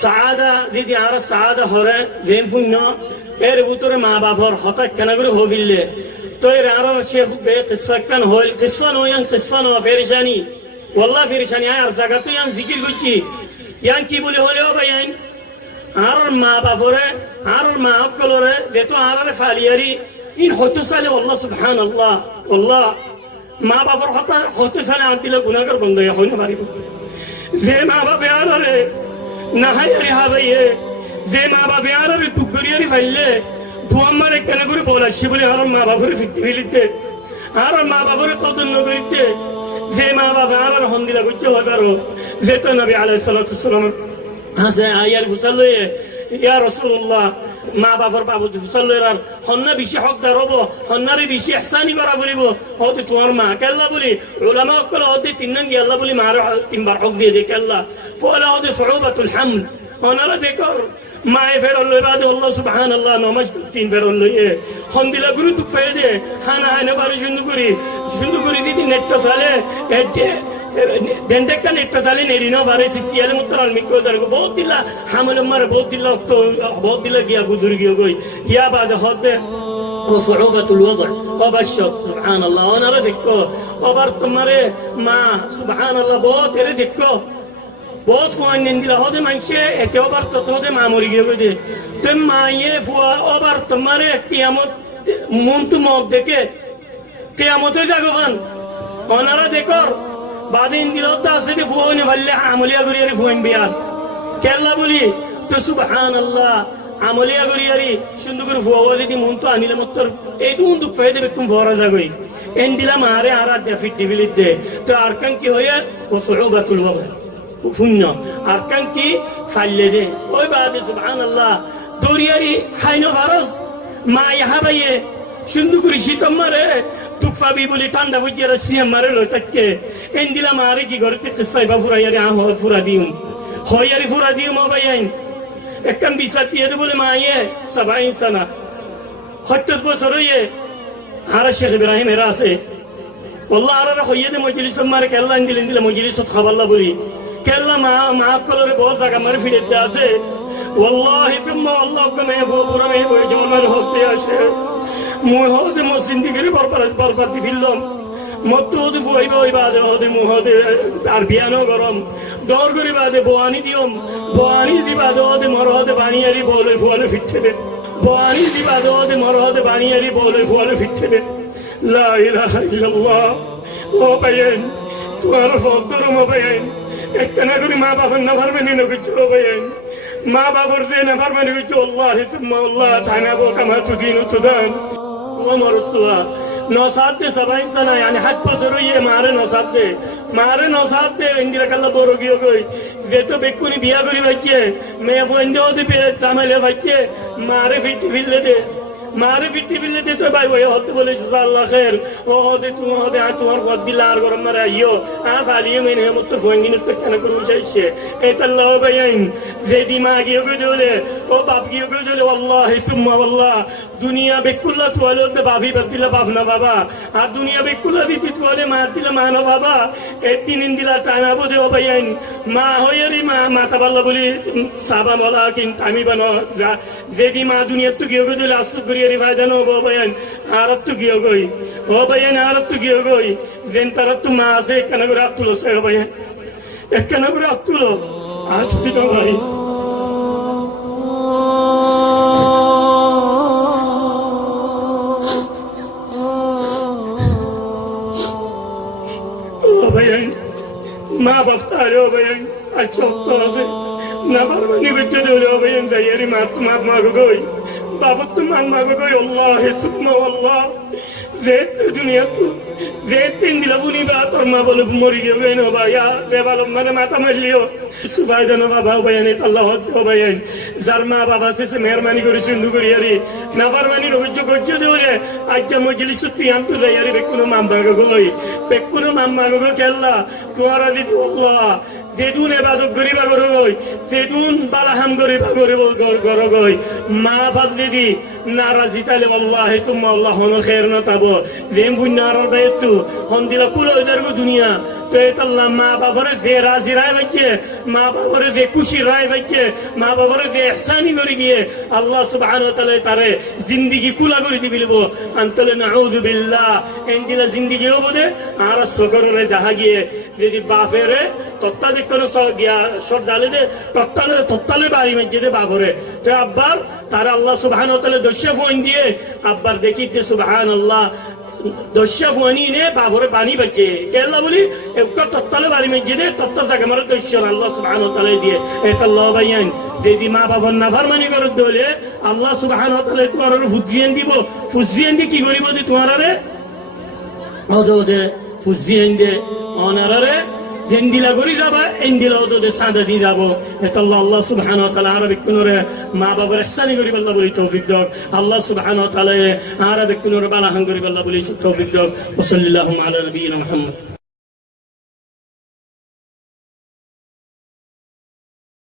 সাদা দিদি আর সাদা হরে যেন পুণ্য এর ভিতরে মা বাপর হঠাৎ কেন করে হবিলে তো এর আর শেখ বে কিসা কান হল কিসা নয়ান কিসা ন ফেরিশানি والله ফেরিশানি আর জায়গা তো ইয়ান জিকির করছি ইয়ান কি বলে হলেও ভাইয়ান আর মা বাপরে আর মা অকলরে যেহেতু আর ফালিয়ারি ইন হতে সালে আল্লাহ সুবহানাল্লাহ আল্লাহ মা বাপর হতে সালে আনতিলে গুনাহগার বন্ধ হইতে পারিব যে মা বাপে আরে না হাইয়ারি হাবাইয়ে যে মা বাপে আরে টুকরিয়ারি ফাইলে তোমার কেন করে বলাচ্ছি বলে আর মা বাপরে ফিরতে ফেলিতে আর মা বাপরে কদর নগরিতে যে মা বাবা আর হন্দিলা করতে হতারো যেত নবী আলাইহিস সালাতু ওয়াসসালাম আছে আয়ার ফুসাল লয়ে ইয়া রাসূলুল্লাহ মা বাবার বাবু ফুসাল লয়ে আর হন্না বেশি হকদার হবো হন্নারে বেশি ইহসানি করা করিব হতে তোমার মা কেল্লা বলি উলামা কল হতে তিনন গি আল্লাহ বলি মার তিনবার হক দিয়ে দে কেল্লা ফলা হতে সুউবাতুল হামল হনারা দেখর মায়ে ফেরল লই বাদে আল্লাহ সুবহানাল্লাহ নমাজ তিন ফেরল লইয়ে হন্দিলা গুরু তুক ফেদে খানা হানে বারে সুন্দর করে দিদি নেটটা সালে এডে দেনদেক্কা নেটটা সালে নেরিনো বারে সিসিয়ালে মুত্তাল মিকো দারগো বহুত দিলা হামল মার বহুত দিলা গিয়া গুজুর গিয়া গই ইয়া বাদে হতে وصعوبة الوضع وبشر سبحان الله وانا ردكو وبرت مره ما سبحان الله বহুত এর দেখো বহুত ফোন নিন্দিলা হদে মানছে এতে ওবার তো হদে মামুরি গিয়ে দে তে মায়ে ফুয়া ওবার তোমারে কিয়ামত মুন্তু মত দেখে কিয়ামতে জাগবান ওনারা দেখর বাদিন দিলতা আছে যে ফুয়া নে বললে আমলিয়া গরিয়ারি ফুয়ান বিয়ার কেল্লা বলি তো সুবহানাল্লাহ আমলিয়া গরিয়ারি সুন্দর করে ফুয়া যদি মুন্তু আনিলে মত্তর এই দুন্দুক ফায়দা বেকুম ফরা জাগই এন্দিলা মারে আরা ডেফিট ডিভিলিট দে তো আরকান কি হয়ে ও সুউবাতুল ওয়াদ শূন্য আর কান কি ফাইলে দে ওই বাদে সুবহানাল্লাহ দরিয়ারি হাইনো ভারস মা ইহাবাইয়ে সুন্দর করে শীতম মারে তুকফাবি বলি ঠান্ডা বুঝিয়ে সিএম মারে লই তাকে এন্দিলা মারে কি করতে কিসাই বা ফুরাইয়ারি আহ ফুরা দিউম হইয়ারি ফুরা দিউম ভাইয়াইন একখান বিচার দিয়ে দে বলে মাইয়ে 70 সানা 70 বছর হইয়ে আর শেখ ইব্রাহিম এরা আছে والله আর হইয়ে দে মজলিস মারে কেল্লা ইন্দিলা মজলিস খাবাল্লা বলি কেল্লা মা কলরে বহুত জায়গা মারে ফিরে আছে والله ثم والله كما يفوق رمي ويجول من هو আসে মুই হতে মো সিন্দিগিরি বরবার দি ফিরলাম মতো হতে ফুয়াই বই বাজে হতে মুহ হতে আর বিয়ানো গরম দর করি বাজে বোয়ানি দিওম বোয়ানি দি বাজে হতে মর হতে বানিয়ারি বলে ফুয়ালে ফিরতে দে বোয়ানি দি বাজে হতে মর হতে বানিয়ারি বলে ফুয়ালে ফিরতে দে লা ইলাহা ইল্লাল্লাহ ও ভাইয়েন তোমার ফকর মো ভাইয়েন একনা করি মা বাবার না পারবেন না কিছু ভাইয়েন মা বাবার যে না পারবেন কিছু আল্লাহ সুম্মা আল্লাহ থানাবো কামা তুদিন তুদান ومرتوا نصات 70 سنه يعني حد بصروا يه মারে নসাত দে ইন্দিরা কাল্লা বড় গিয়ে গই যেতো বেকুনি বিয়া করি বাচ্চে মেয়ে ফন্দ হতে তামালে বাচ্চে মারে ফিটি ফিললে দে মারে ফিটি ফিললে দে তো ভাই ভাই হতে বলে আল্লাহ খের ও হতে তুমি হতে তোমার ফদ দিলা আর গরম মারে আইও ফালিয়ে মেনে মত ফঙ্গিন তো কেন করু চাইছে এতাল্লাহ ভাইয়াইন যে দিমা গিয়ে গজলে ও বাপ গিয়ে গজলে wallahi summa wallah দুনিয়া বেকুল্লা তোয়ালে তো বাপি বাতিলা বাপ না বাবা আর দুনিয়া বেকুল্লা দিতি তোয়ালে মা দিলা মা না বাবা এই তিন দিলা টানা বদে ও ভাইয়াইন মা হইয়ারি মাতা বাল্লা বলি সাবা বলা কিন্তু আমি বানো যেদি মা দুনিয়া তো গিয়ে গজলে আসু করিয়ারি ফায়দা নো ও ভাইয়াইন আর তো গিয়ে গই ও ভাইয়াইন আর তো গিয়ে গই যেন তার তো মা আছে কেন করে আতুলো সে ও ভাইয়াইন কেন করে আতুলো আজ বিনো ভাই মা বাবা আরে ভাইয়ান আচ্ছা তো আছে না পারবানি করতে দেলে ভাইয়ান যাইয়ারি মা তোমার মাগো গই বাবা তোমার মাগো গই আল্লাহ সুবহান আল্লাহ যে দুনিয়া তো যে তিন দিলা বুনি বা তোর মা বলে মরি গেবে না ভাইয়া দেবালম মানে মাথা মারলিও সুবহান বাবা ভাইয়ান আল্লাহ হক ভাইয়ান যার মা বাবা সে মেহরবানি করে সিন্ধু করিয়ারি না পারবানি রোজ্য করতে দেলে আচ্ছা মজলিস তুই আনতো যাইয়ারি বেকুনো মামা গো গই বেকুনো মামা গো কেল্লা তোমার আজি আল্লাহ যেদুন এবাদত গরিবা গর গই যেদুন বালাহাম গরিবা গর গই মা ফাদলি দি নারাজি তালে আল্লাহি সুম্মা আল্লাহ হন খের না তাবো যেম বুন নারা দায়তু হন দিলা কুল ওজার গো দুনিয়া তো আল্লাহ মা বাবারে যে রাজি রায় বাচ্চে, মা বাবারে যে খুশি রায় বাচ্চে, মা বাবারে যে ইহসানি করে গিয়ে আল্লাহ সুবহানাহু ওয়া তাআলা তারে জিন্দেগি কুলা করে দি বলবো আনতলে নাউযু বিল্লাহ এন্দিলা জিন্দেগি হবদে আর সগরে দেখা গিয়ে যদি বাপেরে তত্তা দেখনো গিয়া সর ডালে দে তত্তালে বাড়ি মেজে দে বাপরে তো আব্বার তারা আল্লাহ সুবহানাহু ওয়া তাআলা দর্শা ফোন দিয়ে আব্বার দেখি দে সুবহানাল্লাহ দর্শা ফোনি নে বাপরে পানি বাজে কেলা বলি একটা তত্তালে বাড়ি মেজে দে তত্তা থাকে মারে দর্শা আল্লাহ সুবহানাহু ওয়া তাআলা দিয়ে এতাল্লাহ বাইয়ান যদি মা বাবার নাফরমানি করে দলে আল্লাহ সুবহানাহু ওয়া তাআলা তোমার ফুজিয়েন দিব ফুজিয়েন দি কি করিব দি তোমারে ওদে ফুজিয়েন দে অনারে জেন্দিলা করি যাবা এন্দিলা ওদে সাদা দি যাব এতাল্লাহ আল্লাহ সুবহানাহু ওয়া তাআলা আরবিক কুনরে মা বাবার ইহসানি করি আল্লাহ বলি তৌফিক দাও আল্লাহ সুবহানাহু ওয়া তাআলা আরবিক কুনরে বালাহান করি আল্লাহ বলি তৌফিক দাও ওয়া সাল্লাল্লাহু আলা নবিয়িনা মুহাম্মদ